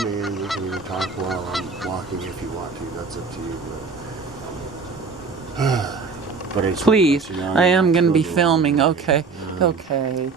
Man, you can even talk while I'm walking if you want to. That's up to you. But it's Please, you know, I am going to be go filming. along. Okay, okay.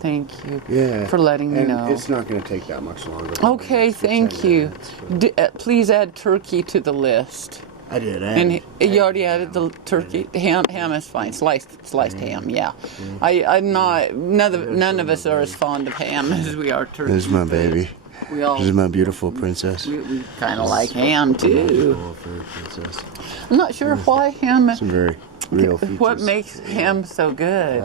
Thank you Yeah. for letting me And know. it's not going to take that much longer. Okay, It's for thank 10 you. minutes, Please add turkey to the list. I did. And you already added the turkey. Ham is fine. Sliced ham. Yeah. I'm not. None of us are as fond of ham as we are turkey. This is my baby. We all. This is my beautiful princess. We kind of like ham too. Princess. I'm not sure why ham. Some very real features. What makes ham so good?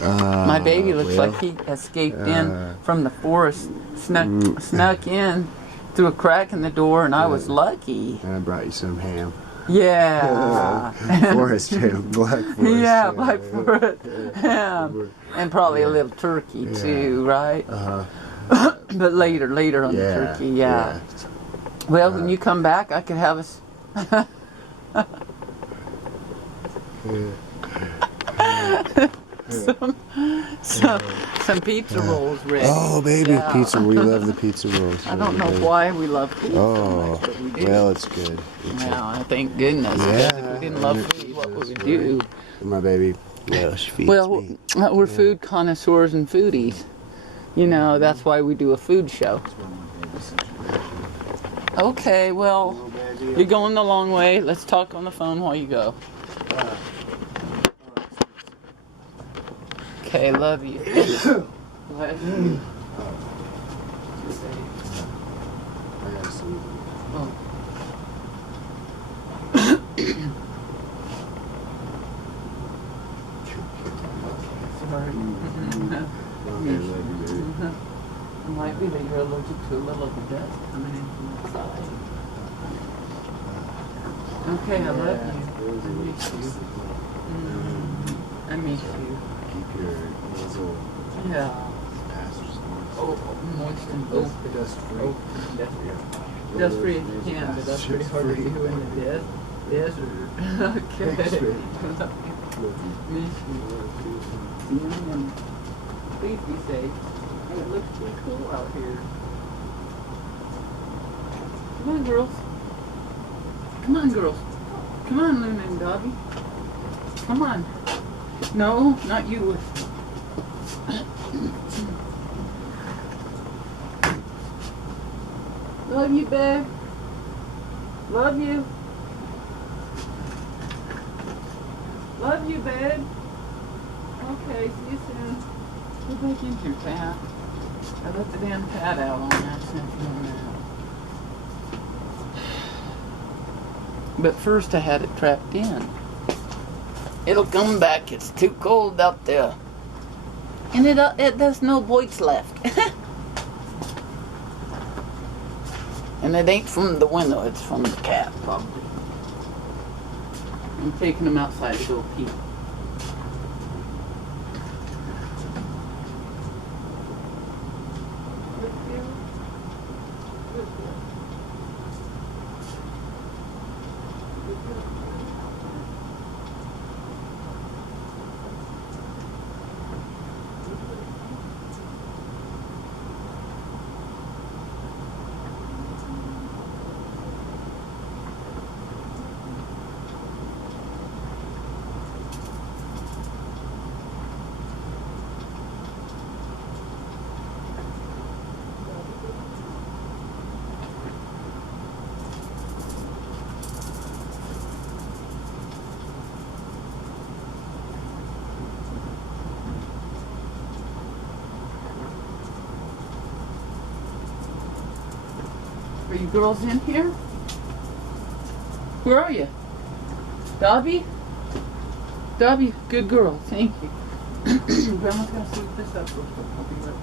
My baby looks like he escaped in from the forest, snuck in through a crack in the door, and I was lucky. And I brought you some ham. Yeah. Forest ham, black forest. Yeah, ham. black forest ham, and probably a little turkey too, right? But later on the turkey, yeah. Well, when you come back, I could have us. some pizza rolls ready. Oh, baby, pizza. We love the pizza rolls. I don't know why we love pizza so much, but we do. Well, it's good. Well, thank goodness. Because if we didn't love food, what would we do? My baby, yeah, she feeds me. We're food connoisseurs and foodies. You know, that's why we do a food show. Okay, well, you're going the long way. Let's talk on the phone while you go. Okay, love you. Bless you. Oh. Sorry. It might be that you're allergic to a little of the dust coming in from the side. Okay, I love you. I miss you. I miss you. Keep your muzzle. Yeah. Oh, moist and dust free. Oh, dust free if you can, but that's pretty hard to do in the desert. Okay. Miss you. Please be safe. It looks pretty cool out here. Come on, girls. Come on, girls. Come on, Luna and Dobby. Come on. No, not you. Love you, babe. Love you. Love you, babe. Okay, see you soon. Go back into your pad. I let the damn pad out on accident from now. But first I had it trapped in. It'll come back. It's too cold out there. And there's no voice left. And it ain't from the window, it's from the cat, probably. I'm taking them outside to go pee. Are you girls in here? Where are you? Dobby? Dobby, good girl, thank you. Grandma's gonna sweep this up real quick. I'll be right back.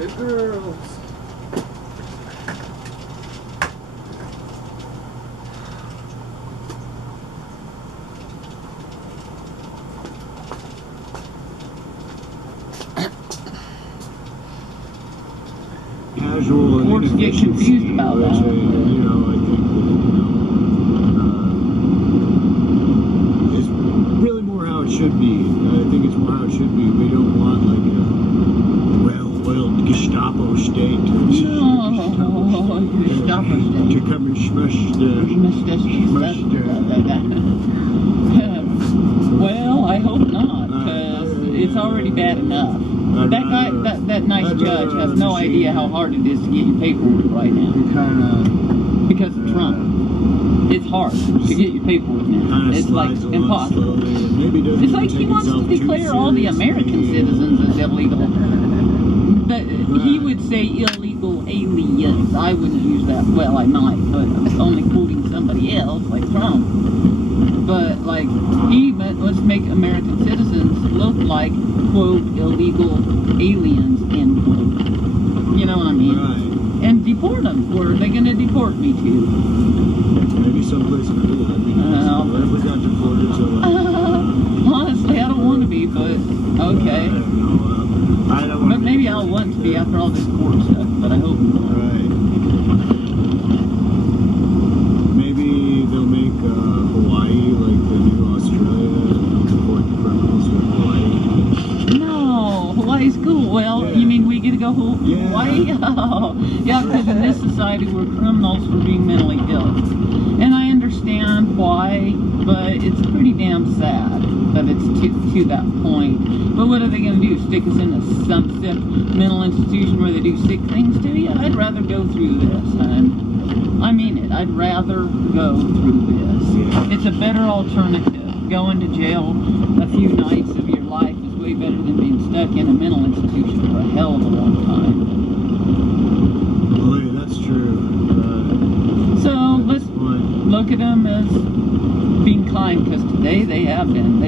Good girls. Casual Courts get confused about that. I think it's really more how it should be. I think it's more how it should be. We don't want like a well-oiled Gestapo state to come and smash the. Well, I hope not, because it's already bad enough. That guy, that nice judge has no idea how hard it is to get your paperwork right now. Because of Trump. It's hard to get your paperwork now. It's like impossible. It's like he wants to declare all the American citizens as illegal. But he would say illegal aliens. I wouldn't use that. Well, I might, but I'm only quoting somebody else, like Trump. But, like, he meant, let's make American citizens look like, quote, illegal aliens, end quote. You know what I mean? Right. And deport them. Where are they going to deport me to? Maybe someplace in the middle. That'd be nice. Wherever we got deported to. Honestly, I don't want to be, but okay. I don't want But maybe I'll want to be after all this court stuff, but I hope not. Right. Maybe they'll make Hawaii like the new Australia and deport the criminals to Hawaii. No, Hawaii's cool. Well, Yeah. you mean we get to go Hawaii? Yeah. Oh, yeah, because in this society we're criminals for being mentally ill. And I understand why, but it's pretty damn sad that it's to that point. But what are they going to do? Stick us in some sick mental institution where they do sick things to you? I'd rather go through this. I mean it. I'd rather go through this. Yeah. It's a better alternative. Going to jail a few nights of your life is way better than being stuck in a mental institution for a hell of a long time. Oh, yeah, that's true. So let's look at them as being kind, because today they have been.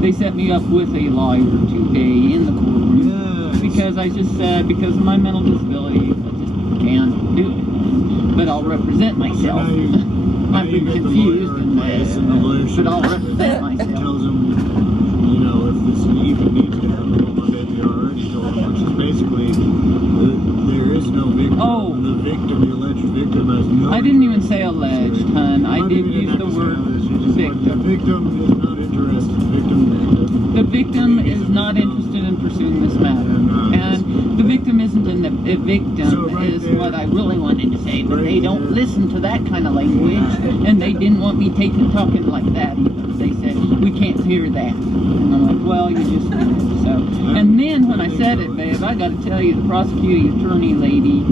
They set me up with a lawyer today in the courtroom. Yes. Because I just said, because of my mental disability, I just can't do it. But I'll represent myself. I'm pretty confused but I'll represent myself. Tells them, you know, if this even needs to happen, what they already told them, which is basically there is no victim. Oh. The victim, the alleged victim, has no. I didn't even say alleged, hun. I did use the word victim. The victim is not interested. The victim is not interested in pursuing this matter. And the victim isn't in the victim So right is there. what I really wanted to say, but Right they don't there. listen to that kind of language, and they didn't want me talking like that either. They said, we can't hear that. And I'm like, well, you just did it. So, and then when I said it, babe, I got to tell you, the prosecuting attorney lady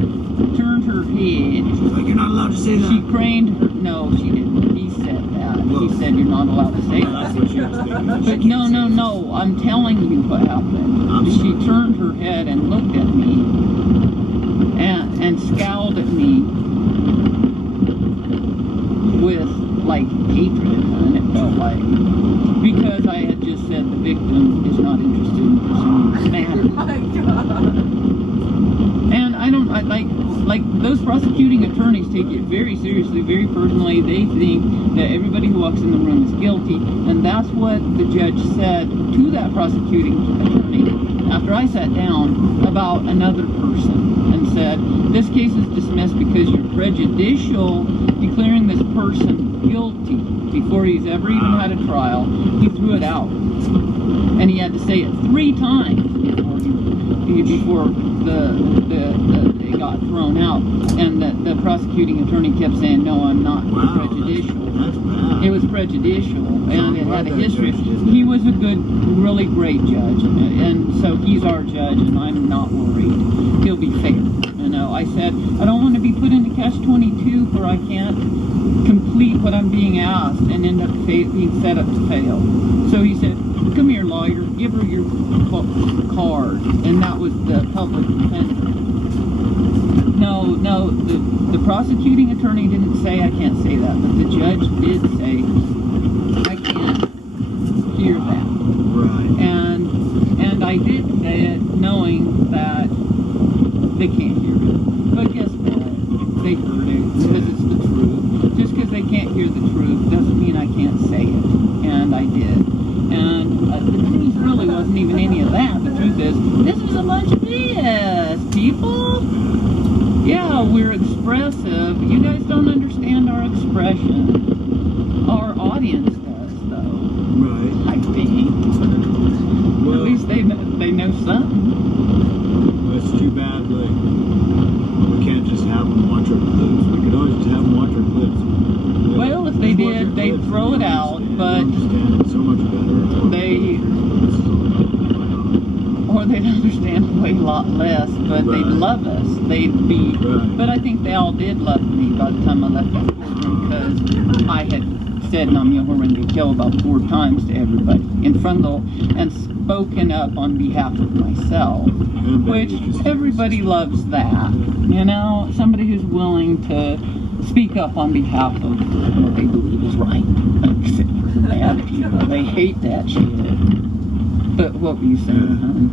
turned her head. Like, you're not allowed to say that. She craned her, no, she didn't. He said that. He said you're not allowed to say Well, that's what she was thinking. But no, I'm telling you what happened. She turned her head and looked at me and scowled at me with like hatred, and it felt like, because I had just said the victim is not interested in pursuing this matter. Oh my God. And I like those prosecuting attorneys take it very seriously, very personally. They think that everybody who walks in the room is guilty, and that's what the judge said to that prosecuting attorney after I sat down about another person and said, this case is dismissed because you're prejudicial declaring this person guilty before he's ever even had a trial. He threw it out. And he had to say it 3 times before it got thrown out. And the prosecuting attorney kept saying, no, I'm not prejudicial. That's bad. It was prejudicial, and it had a history. He was a good, really great judge, and so he's our judge, and I'm not worried. He'll be fair. You know, I said, I don't want to be put into catch-22 where I can't complete what I'm being asked and end up being set up to fail. So he said, come here, lawyer, give her your card, and that was the public defender. No, the prosecuting attorney didn't say I can't say that, but the judge did say I can't hear that. Right. And I did say it knowing that they can't hear it. But guess what? They heard it because it's the truth. Just because they can't hear the truth doesn't mean I can't say it. And I did. And the truth really wasn't even any of that. The truth is, this was a bunch of BS, people. Yeah, we're expressive. You guys don't understand our expression. Our audience does, though. Right. I think. Well, at least they know something. It's too bad, like, we can't just have them watch our clips. We could always just have them watch our clips. Well, if they did, they'd throw it out, but understand it so much better. Or they'd understand a way lot less, but they'd love us. They'd be, but I think they all did love me by the time I left that courtroom, because I had said "Nam Myoho Renge Kyo" about 4 times to everybody in front of and spoken up on behalf of myself, which everybody loves that. You know, somebody who's willing to speak up on behalf of what they believe is right. Except for bad people, they hate that shit. But what were you saying, hon?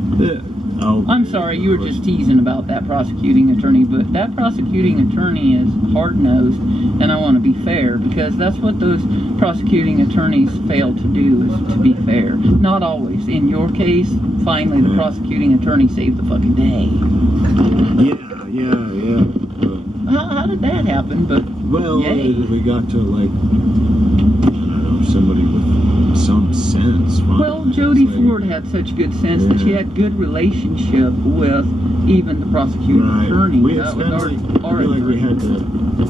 I'm sorry, you were just teasing about that prosecuting attorney, but that prosecuting attorney is hard-nosed, and I want to be fair, because that's what those prosecuting attorneys fail to do, is to be fair. Not always. In your case, finally, the prosecuting attorney saved the fucking day. Yeah. How did that happen? But well, yay. We got to, like, I don't know, somebody with some sense. Well, Jody Ford had such good sense that she had good relationship with even the prosecuting attorney. We had spent, I feel like we had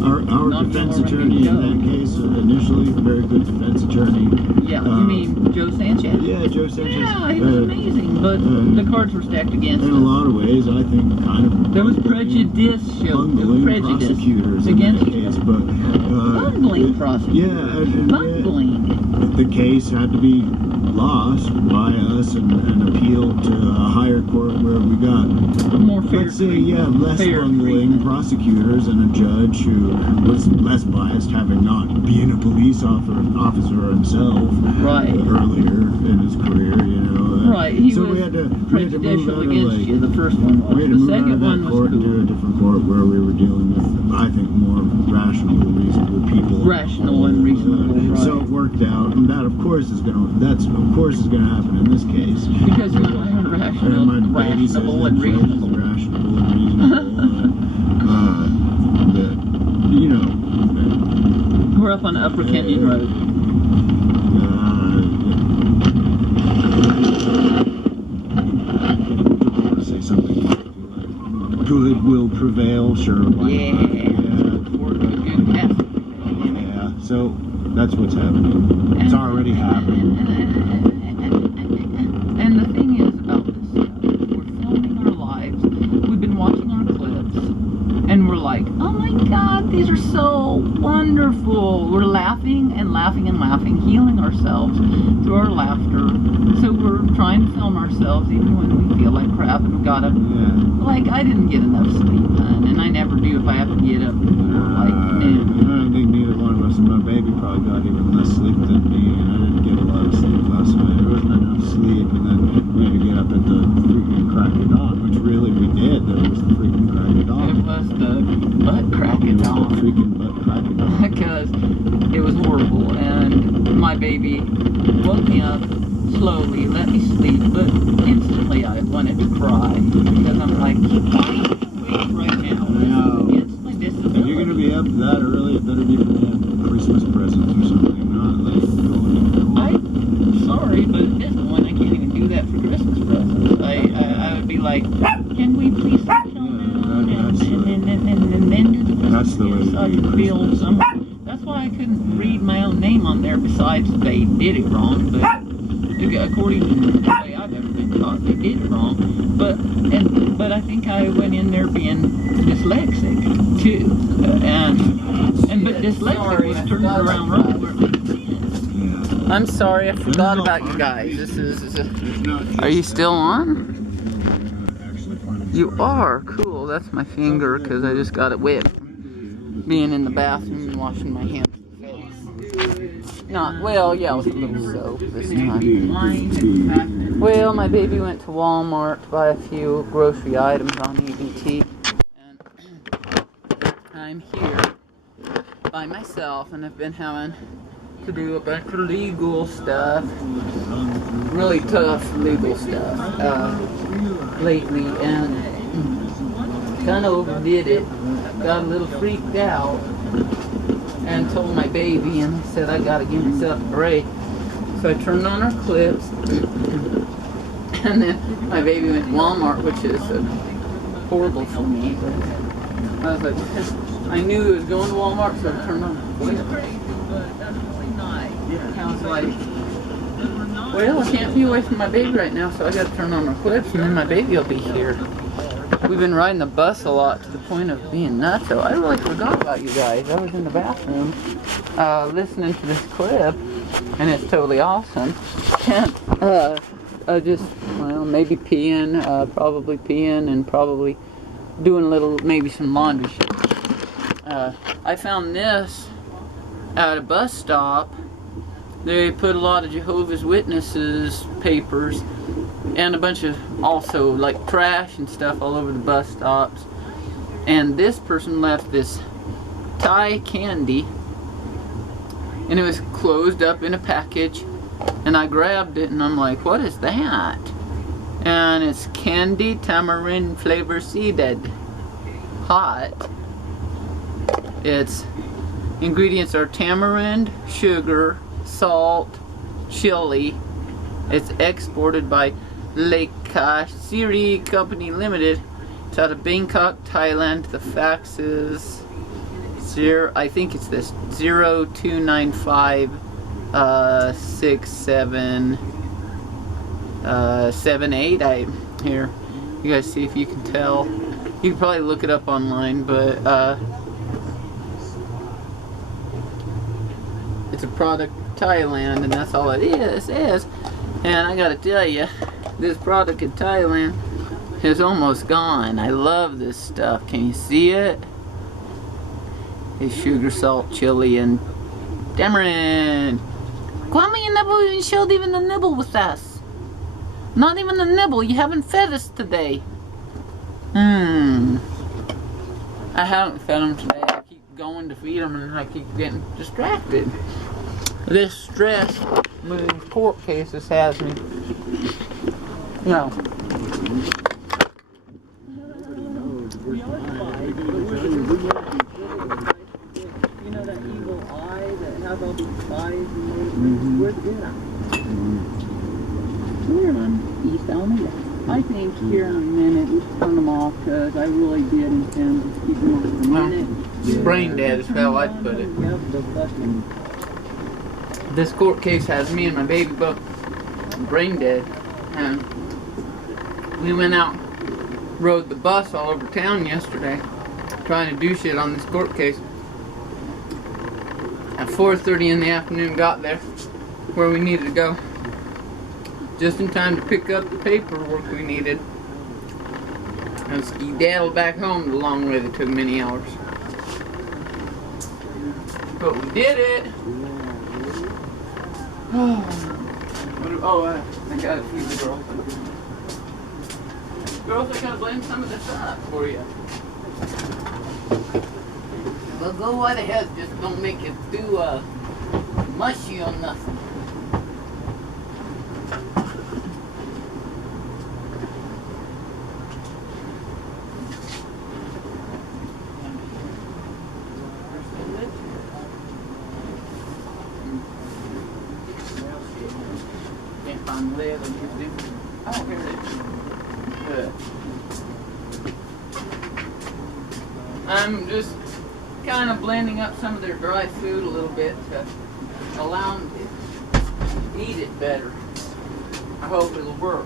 our defense attorney in that case initially, a very good defense attorney. Yeah, you mean Joe Sanchez? Yeah, Joe Sanchez. Yeah, he was amazing, but the cards were stacked against us. In a lot of ways, I think, kind of. There was prejudice prosecutors against in that case, but bungling prosecutors. Yeah, bungling. The case had to be lost by us and appealed to a higher court where we got more fair, let's say, less bungling prosecutors and a judge who was less biased, having not been a police officer himself earlier in his career, you know. Right, he so was we had to prejudicial move against you, the first one was. We had to The move out second of that one was court to a different court where we were dealing with, I think, more rational, reasonable people. Rational and reasonable, right. So it worked out, and that, of course, is going to happen in this case. Because you are rational and reasonable. You know. We're up on Upper Kenyon Road. Say something. Good will prevail, sure. Yeah, so that's what's happening. It's already happening. And the thing is about this stuff, we're filming our lives, we've been watching our clips, and we're like, oh my god, these are so wonderful. We're laughing and laughing and laughing, healing ourselves through our laughter. So we're trying to film ourselves even when we feel like crap and we gotta, like, I didn't get enough sleep, hun, and I never do if I have to get up like noon. I don't think neither one of us, and my baby probably got even less sleep than me, and I didn't get a lot of sleep last night. There wasn't enough sleep, and then we had to get up at the freaking crack of dawn, which really we did. There was the freaking crack of dawn. It was the butt crack of dawn. The freaking butt crack of dawn. Because it was horrible, and my baby woke me up slowly, let me sleep, but instantly I wanted to cry, because I'm like, why are you awake right now? Against my disability. If you're going to be up that early, it better be for the Christmas presents or something, not like going. I'm sorry, but at this point I can't even do that for Christmas presents. I would be like, can we please sit down and then do the Christmas gifts so I can feel some. That's why I couldn't read my own name on there, besides they did it wrong, but according to the way I've ever been taught, they did it wrong. But I think I went in there being dyslexic too, but dyslexic was turned around right where it makes sense. I'm sorry, I forgot about you guys. This is. Are you still on? You are cool. That's my finger because I just got it wet. Being in the bathroom and washing my hands. Not well, yeah, with a little soap this time. Well, my baby went to Walmart to buy a few grocery items on EBT. I'm here by myself, and I've been having to do a bunch of legal stuff, really tough legal stuff lately, and kind of overdid it. Got a little freaked out and told my baby, and I said I gotta give myself a break. So I turned on our clips, and then my baby went to Walmart, which is horrible for me. But I was like, I knew it was going to Walmart, so I turned on the clips. I was like, well, I can't be away from my baby right now, so I gotta turn on the clips, and then my baby will be here. We've been riding the bus a lot to the point of being nuts, so I really forgot about you guys. I was in the bathroom listening to this clip, and it's totally awesome. And just, well, maybe peeing, probably peeing, and probably doing a little, maybe some laundry shit. I found this at a bus stop. They put a lot of Jehovah's Witnesses papers and a bunch of also like trash and stuff all over the bus stops. And this person left this Thai candy, and it was closed up in a package, and I grabbed it and I'm like, what is that? And it's candy tamarind flavor seeded hot. Its ingredients are tamarind, sugar, salt, chili. It's exported by Luckies Company Limited. It's out of Bangkok, Thailand. The fax is I think it's this 0295 6778. Here, you guys see if you can tell. You can probably look it up online, but it's a product of Thailand, and that's all it is. And I gotta tell you, this product in Thailand is almost gone. I love this stuff. Can you see it? It's sugar, salt, chili, and tamarind. Kwame, you never even showed even the nibble with us. Not even the nibble. You haven't fed us today. I haven't fed them today. I keep going to feed them, and I keep getting distracted. This stress moving court cases has me. No. You know that evil eye that has all these spies and where's that? Here on East Alameda. I think here in a minute we should turn them off, because I really did intend to keep them on for a minute. Brain dead is how I'd put it. This court case has me and my baby both brain dead, and we went out, rode the bus all over town yesterday, trying to do shit on this court case. At 4:30 in the afternoon, got there where we needed to go, just in time to pick up the paperwork we needed, and skedaddle back home the long way that took many hours. But we did it. I gotta feed the girls. Girls, I gotta blend some of this up for you. Well, go right ahead, just don't make it too mushy on nothing. Can't find the lid. Oh, here it is. Good. I'm just kind of blending up some of their dry food a little bit to allow them to eat it better. I hope it'll work.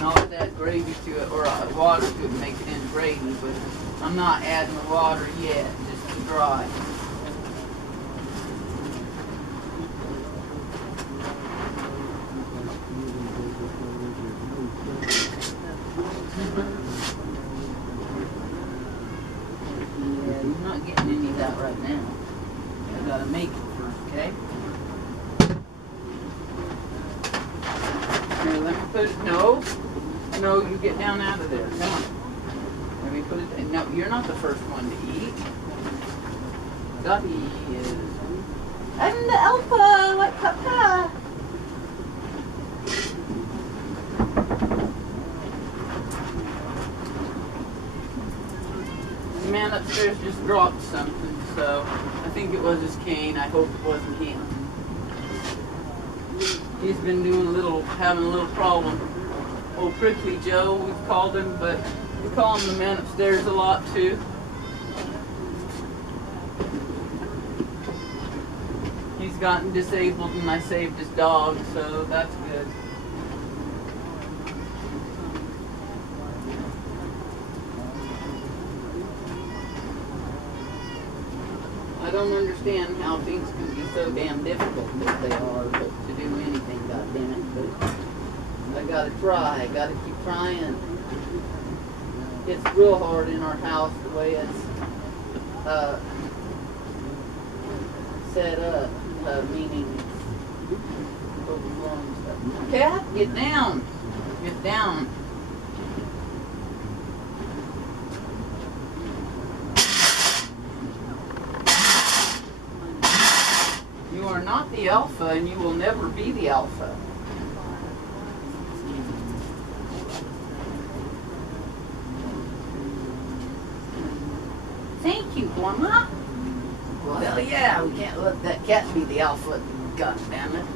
Not add gravy to it, or water to it, make it into gravy, but I'm not adding the water yet, just dry. Yeah, you're not getting any of that right now. I gotta make it first, okay? Here, let me put it. No, you get down out of there. Come on. Let me put it in. No, you're not the first one to eat. Gubby is. I'm the alpha, like Papa. The man upstairs just dropped something, so I think it was his cane. I hope it wasn't him. He's been having a little problem. Old Prickly Joe, we've called him, but we call him the man upstairs a lot too. He's gotten disabled and I saved his dog, so that's good. I don't understand how things can be so damn difficult as they are, but to do anything, goddammit. But I gotta try, I gotta keep trying. It's real hard in our house the way it's set up, meaning it's overflowing stuff. Cat, get down! Get down. You are not the alpha and you will never be the alpha. Thank you, Mama. Well, yeah, we can't let that cat be the alpha. God damn it.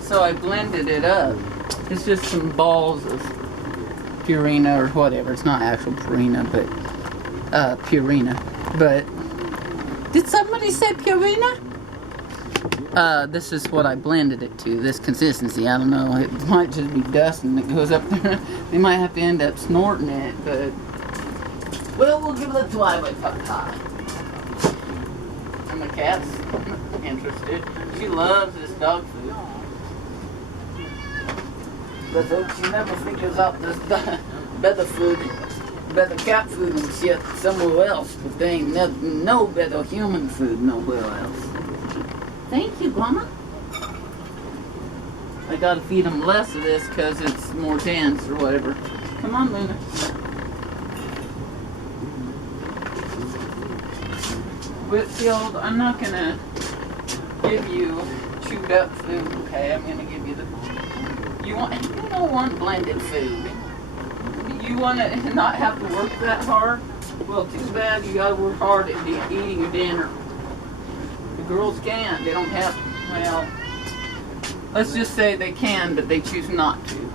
So I blended it up. It's just some balls of Purina or whatever. It's not actual Purina, but Purina. But did somebody say Purina? This is what I blended it to. This consistency. I don't know. It might just be dust and it goes up there. They might have to end up snorting it, but well, we'll give it a try by Papa. And the cat's interested. She loves this dog food. But folks, you never figures out this better cat food and shit somewhere else. But there ain't no better human food nowhere else. Thank you, Mama. I gotta feed them less of this because it's more dense or whatever. Come on, Luna. Whitfield, I'm not gonna give you chewed up food, okay? I'm gonna give you you don't want blended food. You want to not have to work that hard? Well, too bad. You got to work hard at eating your dinner. The girls can't. They don't have. Well, let's just say they can, but they choose not to.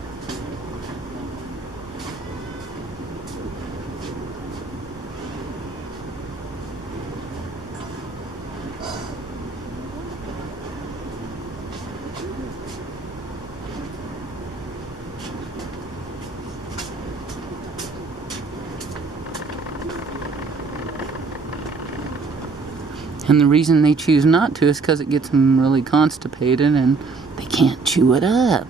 And the reason they choose not to is because it gets them really constipated and they can't chew it up.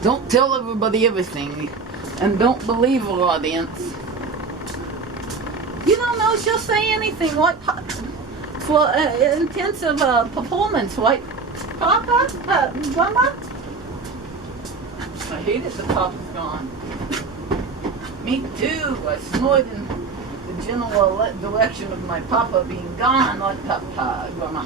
Don't tell everybody everything. And don't believe our audience. You don't know she'll say anything like for intensive performance like Papa, Mama. I hate it the Papa's gone. Me too. I snored in the general direction of my Papa being gone like Papa, Grandma.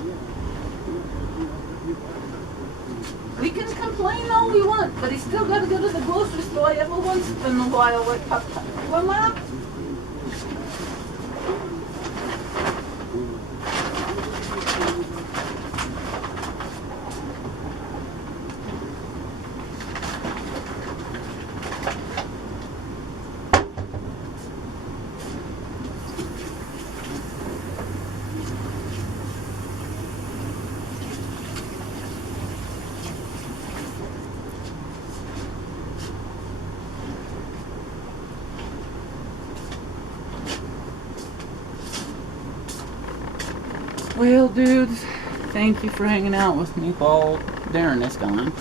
We can complain all we want, but he's still got to go to the grocery store every once in a while like Papa, Grandma. Well, dudes, thank you for hanging out with me while Darren is gone.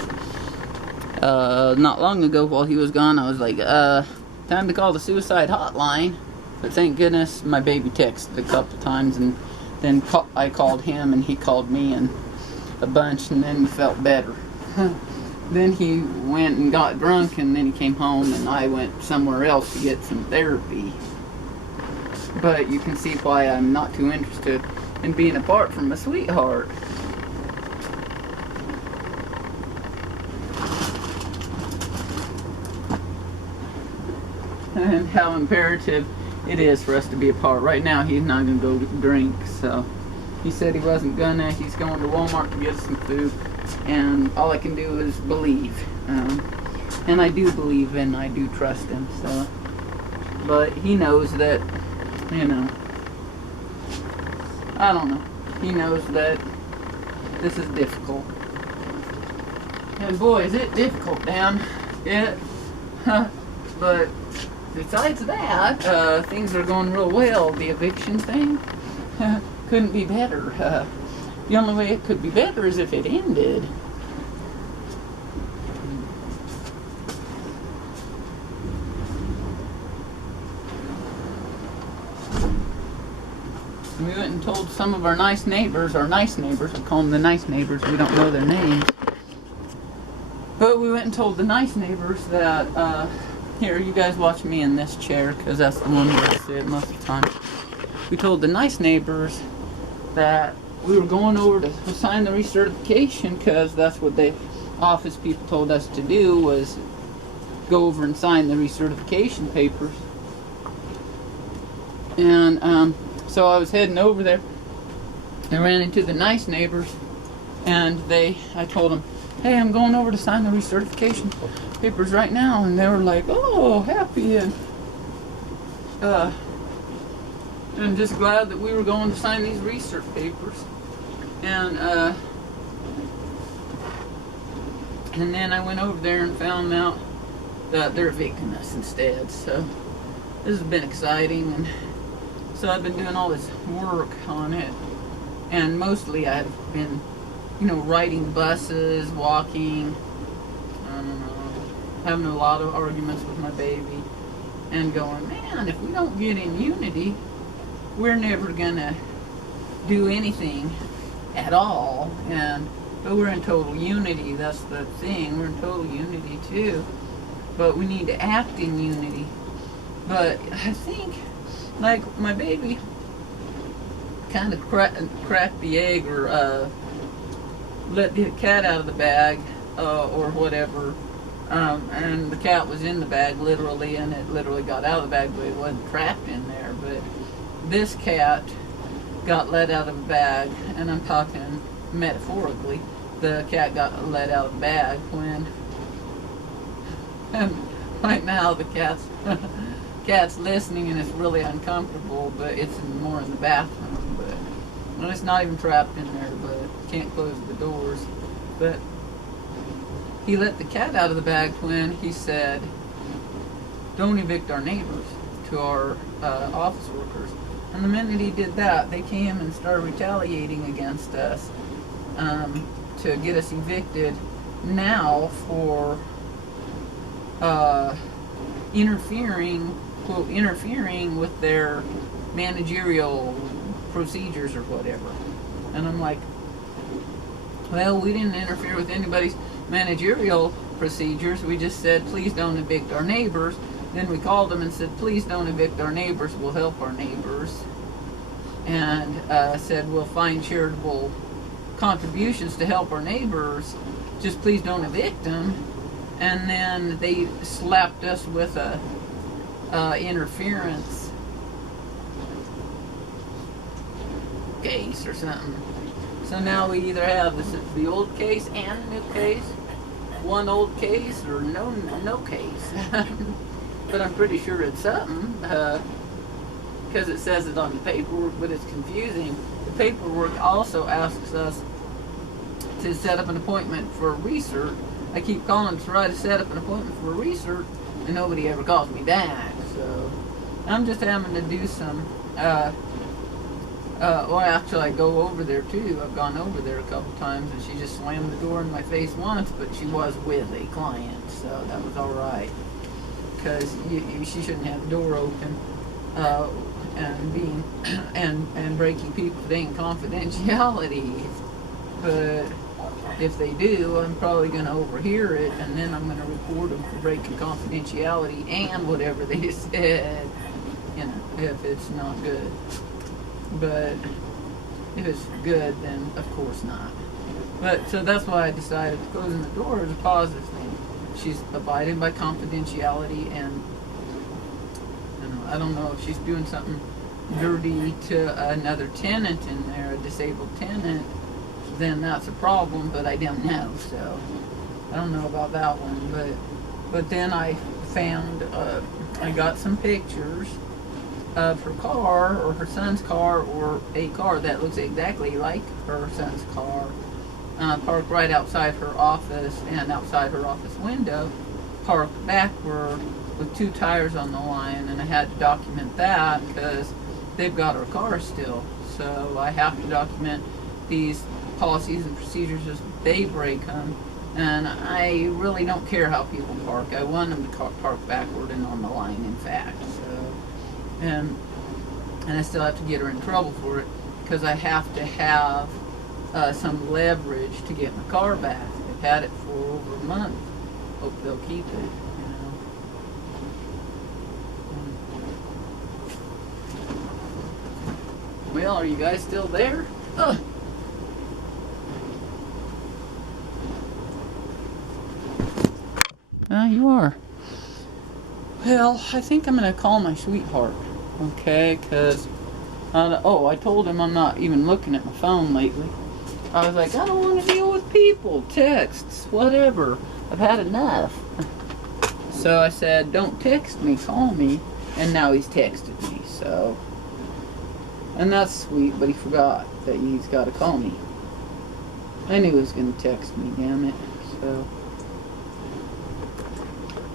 Not long ago while he was gone, I was like, time to call the suicide hotline. But thank goodness my baby texted a couple times, and then I called him and he called me and a bunch, and then we felt better. Then he went and got drunk, and then he came home, and I went somewhere else to get some therapy. But you can see why I'm not too interested in being apart from my sweetheart. And how imperative it is for us to be apart. Right now, he's not going to go drink, so he said he wasn't gonna. He's going to Walmart to get us some food, and all I can do is believe. And I do believe, and I do trust him. So, but he knows that, you know, I don't know. He knows that this is difficult. And boy, is it difficult, Dan. But besides that, things are going real well. The eviction thing couldn't be better. The only way it could be better is if it ended. We went and told some of our nice neighbors, I call them the nice neighbors, we don't know their names. But we went and told the nice neighbors that, here, you guys watch me in this chair, because that's the one where I sit most of the time. We told the nice neighbors that we were going over to sign the recertification, because that's what the office people told us to do, was go over and sign the recertification papers. And so I was heading over there. I ran into the nice neighbors, and I told them, hey, I'm going over to sign the recertification papers right now. And they were like, oh, happy, and just glad that we were going to sign these recert papers. And then I went over there and found out that they're evicting us instead. So this has been exciting, and so I've been doing all this work on it, and mostly I've been, you know, riding buses, walking, I don't know, having a lot of arguments with my baby, and going, man, if we don't get in unity, we're never gonna do anything at all. But we're in total unity. That's the thing. We're in total unity too, but we need to act in unity. But I think, like, my baby kind of cracked the egg, or let the cat out of the bag, or whatever, and the cat was in the bag literally, and it literally got out of the bag, but it wasn't trapped in there. But this cat got let out of the bag, and I'm talking metaphorically. The cat got let out of the bag and right now the cat's listening, and it's really uncomfortable, but it's more in the bathroom, but it's not even trapped in there, but can't close the doors. But he let the cat out of the bag when he said, don't evict our neighbors, to our office workers. And the minute he did that, they came and started retaliating against us to get us evicted now for interfering with their managerial procedures or whatever. And I'm like, well, we didn't interfere with anybody's managerial procedures. We just said, please don't evict our neighbors. Then we called them and said, please don't evict our neighbors, we'll help our neighbors. And said, we'll find charitable contributions to help our neighbors, just please don't evict them. And then they slapped us with a interference case or something. So now we either have the old case and a new case, one old case, or no case. But I'm pretty sure it's something, because it says it on the paperwork, but it's confusing. The paperwork also asks us to set up an appointment for research. I keep calling to try to set up an appointment for research, and nobody ever calls me back. So I'm just having to do some Well, actually, I go over there too. I've gone over there a couple times, and she just slammed the door in my face once, but she was with a client, so that was all right. Because she shouldn't have the door open, and being and breaking people's dang confidentiality. But if they do, I'm probably going to overhear it, and then I'm going to report them for breaking confidentiality and whatever they said. You know, if it's not good. But if it's good, then of course not. But so that's why I decided closing the door is a positive thing. She's abiding by confidentiality, and you know, I don't know if she's doing something dirty to another tenant in there, a disabled tenant, then that's a problem, but I don't know, so I don't know about that one. But then I found, I got some pictures of her car, or her son's car, or a car that looks exactly like her son's car, parked right outside her office, and outside her office window, parked backward with 2 tires on the line, and I had to document that because they've got her car still. So I have to document these policies and procedures as they break them, and I really don't care how people park. I want them to park backward and on the line, in fact. So, and I still have to get her in trouble for it because I have to have some leverage to get my car back. They've had it for over a month. Hope they'll keep it, you know. Well, are you guys still there? Ugh. You are. Well, I think I'm going to call my sweetheart, okay? Because, I told him I'm not even looking at my phone lately. I was like, I don't want to deal with people, texts, whatever. I've had enough. So I said, don't text me, call me. And now he's texted me, so. And that's sweet, but he forgot that he's got to call me. I knew he was going to text me, damn it. So.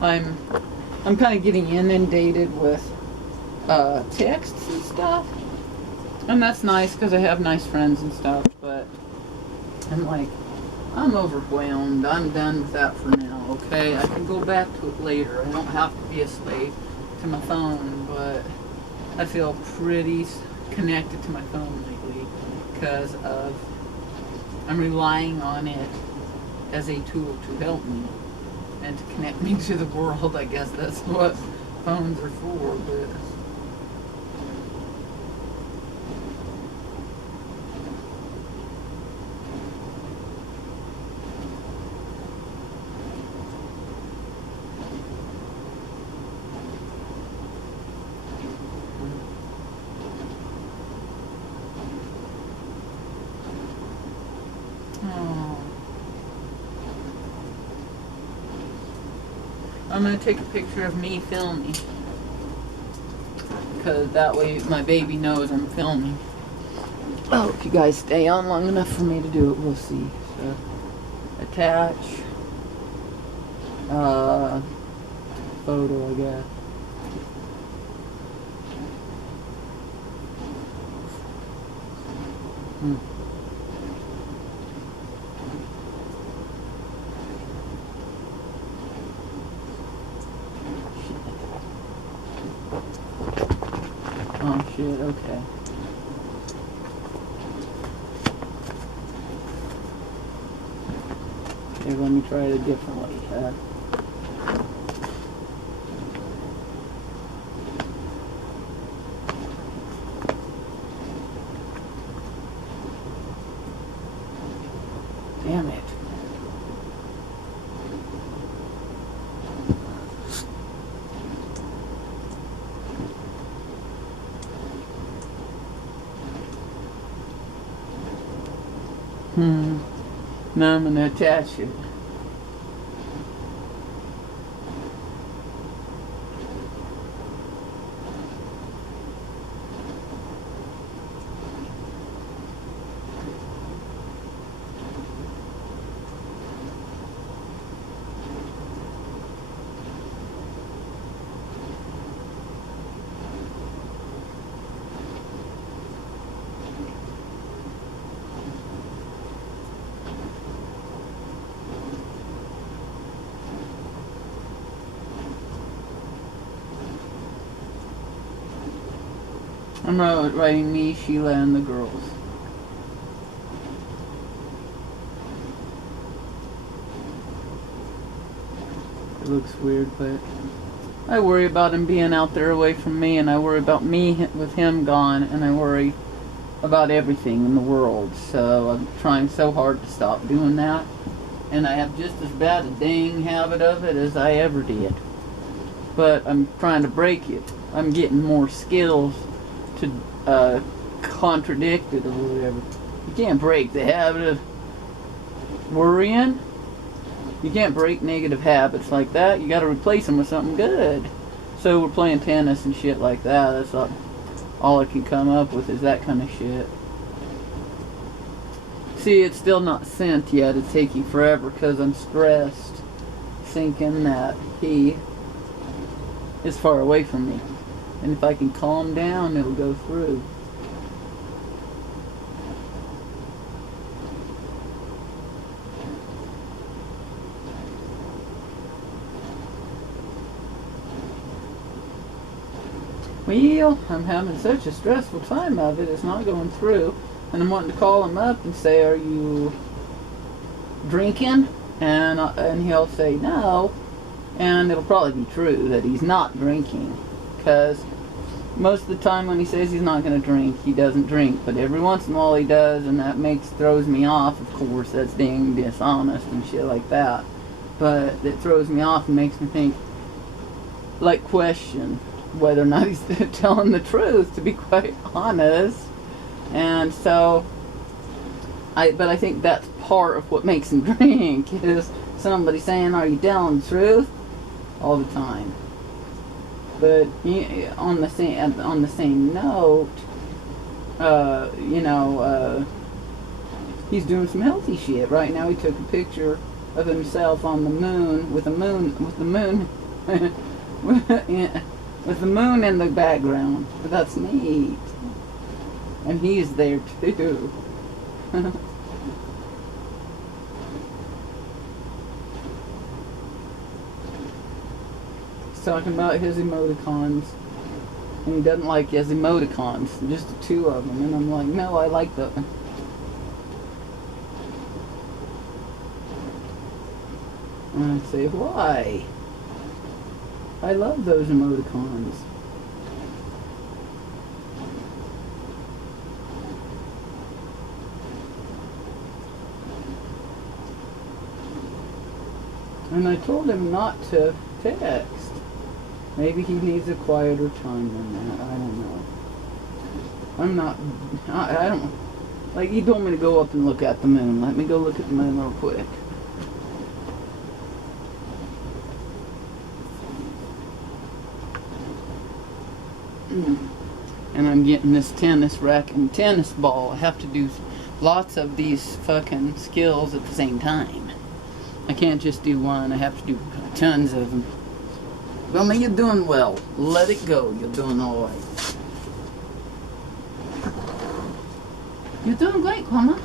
I'm kind of getting inundated with texts and stuff, and that's nice because I have nice friends and stuff, but I'm like, I'm overwhelmed. I'm done with that for now, okay? I can go back to it later. I don't have to be a slave to my phone, but I feel pretty connected to my phone lately because I'm relying on it as a tool to help me and to connect me to the world. I guess that's what phones are for, but I'm going to take a picture of me filming, because that way my baby knows I'm filming. Oh, if you guys stay on long enough for me to do it, we'll see. So, attach photo, I guess. Oh shit, okay. Okay, let me try it a different way. Damn it. Now I'm going to attach it. I'm writing me, Sheila, and the girls. It looks weird, but I worry about him being out there away from me, and I worry about me with him gone, and I worry about everything in the world. So I'm trying so hard to stop doing that, and I have just as bad a dang habit of it as I ever did. But I'm trying to break it. I'm getting more skills to contradict it or whatever. You can't break the habit of worrying. You can't break negative habits like that. You got to replace them with something good. So we're playing tennis and shit like that. That's all I can come up with is that kind of shit. See, it's still not sent yet. It's taking forever because I'm stressed, thinking that he is far away from me. And if I can calm down, it'll go through. Well, I'm having such a stressful time of it, it's not going through. And I'm wanting to call him up and say, are you drinking? And he'll say no. And it'll probably be true that he's not drinking. Because most of the time when he says he's not going to drink, he doesn't drink. But every once in a while he does, and that throws me off. Of course, that's dang dishonest and shit like that. But it throws me off and makes me think, like, question whether or not he's telling the truth, to be quite honest. And so, but I think that's part of what makes him drink, is somebody saying, are you telling the truth? All the time. But on the same note, he's doing some healthy shit. Right now he took a picture of himself on the moon, with the moon with the moon in the background. But that's neat. And he's there too. He's talking about his emoticons. And he doesn't like his emoticons. Just the two of them. And I'm like, no, I like them. And I say, why? I love those emoticons. And I told him not to text. Maybe he needs a quieter time than that. I don't know. I don't, like, he told me to go up and look at the moon. Let me go look at the moon real quick. And I'm getting this tennis rack and tennis ball. I have to do lots of these fucking skills at the same time. I can't just do one. I have to do tons of them. Well, you're doing well. Let it go. You're doing all right. You're doing great, Mama.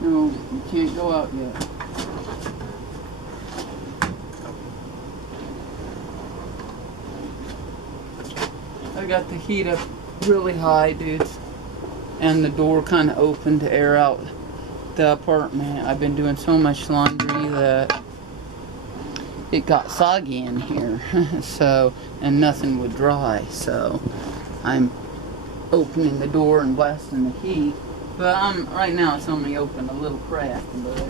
No, you can't go out yet. I got the heat up really high, dudes. And the door kind of open to air out the apartment. I've been doing so much laundry that it got soggy in here. So, and nothing would dry. So I'm opening the door and blasting the heat. But right now it's only open a little crack. But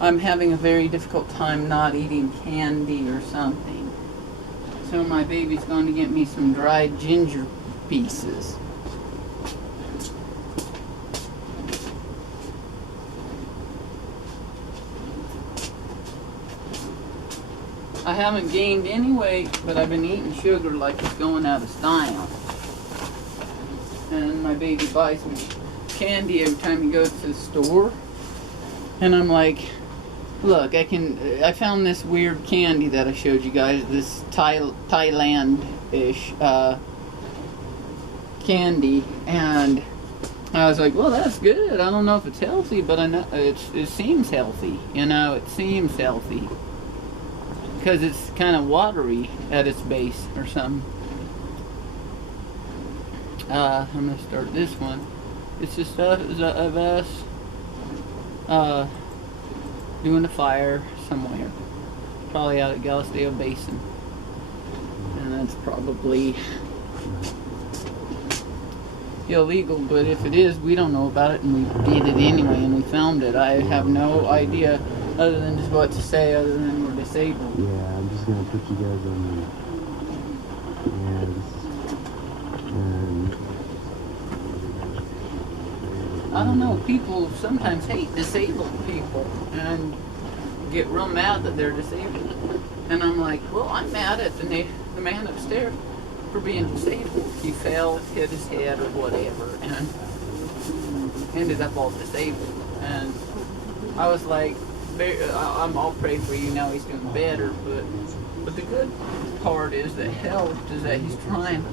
I'm having a very difficult time not eating candy or something. So my baby's going to get me some dried ginger pieces. I haven't gained any weight, but I've been eating sugar like it's going out of style. And my baby buys me candy every time he goes to the store. And I'm like, look, I found this weird candy that I showed you guys, this Thailand-ish candy, and I was like, well, that's good. I don't know if it's healthy, but I know it seems healthy. You know, it seems healthy because it's kind of watery at its base or something. I'm gonna start this one. It's the stuff of us doing a fire somewhere, probably out at Galisteo Basin, and that's probably illegal, but if it is, we don't know about it, and we did it anyway, and we filmed it. I have no idea other than just what to say, other than we're disabled. Yeah, I'm just gonna put you guys on the. Yeah, I don't know, people sometimes hate disabled people and get real mad that they're disabled. And I'm like, well, I'm mad at the man upstairs for being disabled. He fell, hit his head or whatever, and ended up all disabled. And I was like, I'll pray for you now, he's doing better. But the good part is that health is that he's trying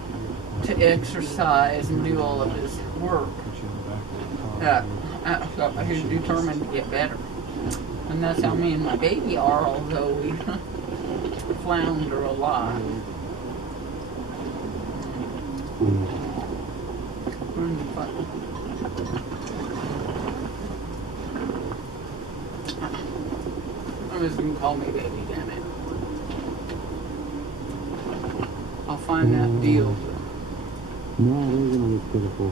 to exercise and do all of his work. He's determined to get better. And that's how me and my baby are, although we flounder a lot. I'm just gonna call me baby, damn it. I'll find that deal. no, they're gonna look pitiful.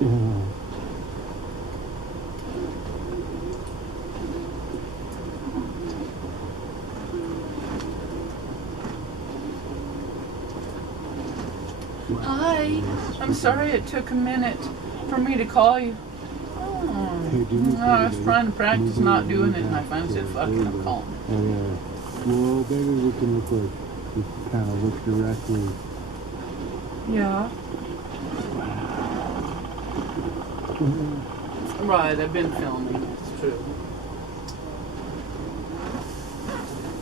Yeah. Hi. I'm sorry it took a minute for me to call you. I was trying to practice not doing it, and I finally said, fuck it, I'm calling. Oh, yeah. Well, maybe we can look like, just kind of look directly. Yeah. Right, I've been filming, it's true.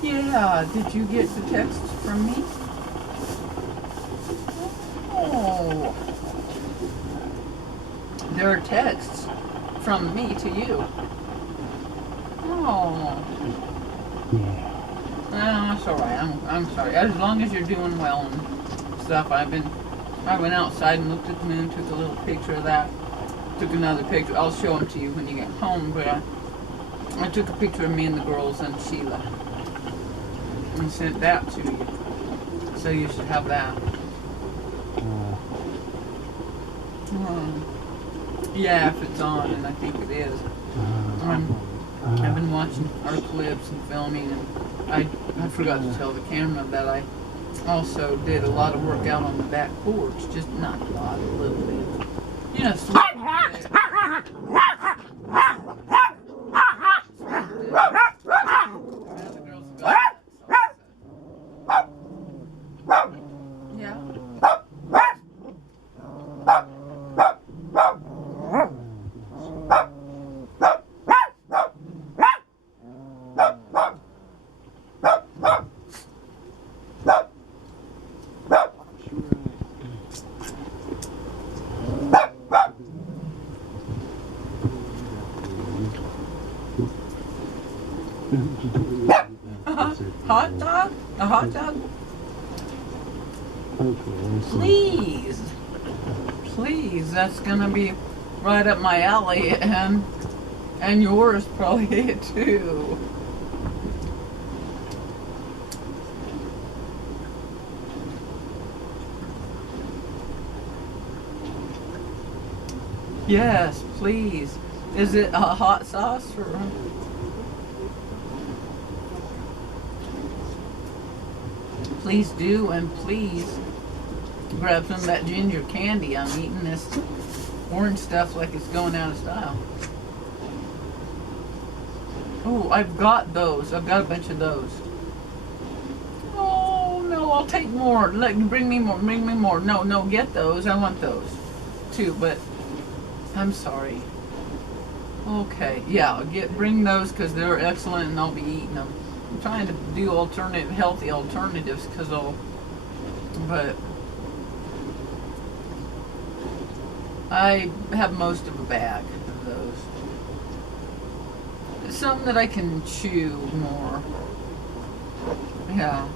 Yeah, did you get the text from me? Oh. There are texts from me to you. Oh. Yeah. No, that's alright. I'm sorry. As long as you're doing well and stuff, I went outside and looked at the moon, took a little picture of that, took another picture. I'll show them to you when you get home, but I took a picture of me and the girls and Sheila and sent that to you. So you should have that. Yeah, if it's on, and I think it is. I've been watching our clips and filming, and I forgot to tell the camera that I also did a lot of work out on the back porch. Just not a lot, a little bit. You know, yeah. Hot dog? A hot dog? Okay. Please. Please, that's gonna be right up my alley, and And yours probably hit too. Yes, please. Is it a hot sauce or? Please do, and please grab some of that ginger candy. I'm eating this orange stuff like it's going out of style. Oh, I've got those. I've got a bunch of those. Oh no, I'll take more. Bring me more. Bring me more. No, get those. I want those too. But I'm sorry. Okay, yeah, bring those because they're excellent, and I'll be eating them. I'm trying to do healthy alternatives but I have most of a bag of those. It's something that I can chew more. Yeah.